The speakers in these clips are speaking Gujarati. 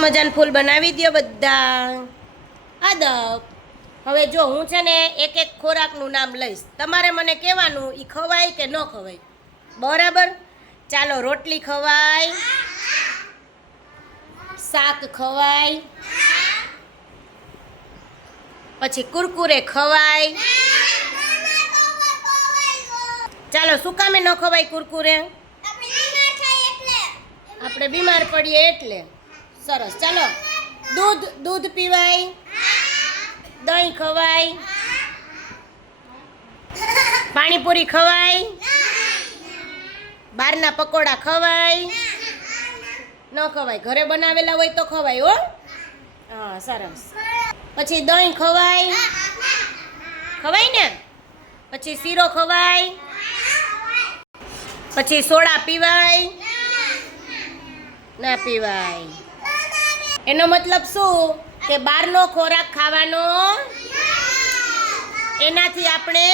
મજાનું ફૂલ બનાવી દો બધા. આદબ. હવે જો હું છે ને એક એક ખોરાકનું નામ લઈશ. તમારે મને કહેવાનું એ ખવાય કે ન ખવાય? બરાબર? ચાલો રોટલી ખવાય. શાક ખવાય. પછી કુરકુરે ખવાય. ચાલો શું કામે ન ખવાય કુરકુરે? આપણે બીમાર પડીએ એટલે. સરસ. ચાલો. દૂધ દૂધ પીવાય. દહીં ખવાય. પાણીપુરી ખવાય. બહારના પકોડા ખવાય. ન ખવાય. ઘરે બનાવેલા હોય તો ખવાય, હો. હા, સરસ. પછી દહીં ખવાય. ખવાય ને? પછી શીરો ખવાય. પછી સોડા પીવાય. ના પીવાય. એનો મતલબ શું? કે બહારનો ખોરાક ખાવાનો? એનાથી આપણે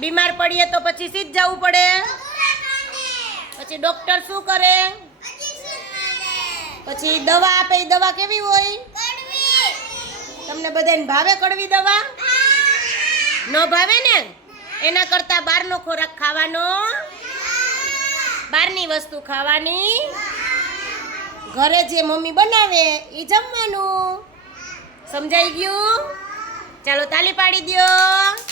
બીમાર પડીએ તો પછી સીધ જવું પડે? પછી ડોક્ટર શું કરે? પછી દવા આપે દવા કેવી હોય? તમને બધાને ભાવે કડવી દવા? ન ભાવે ને? એના કરતાં બહારનો ખોરાક ખાવાનો? બહારની વસ્તુ ખાવાની? ઘરે જે મમ્મી બનાવે એ જમવાનું. સમજાઈ ગયું? ચાલો તાલી પાડી દ્યો.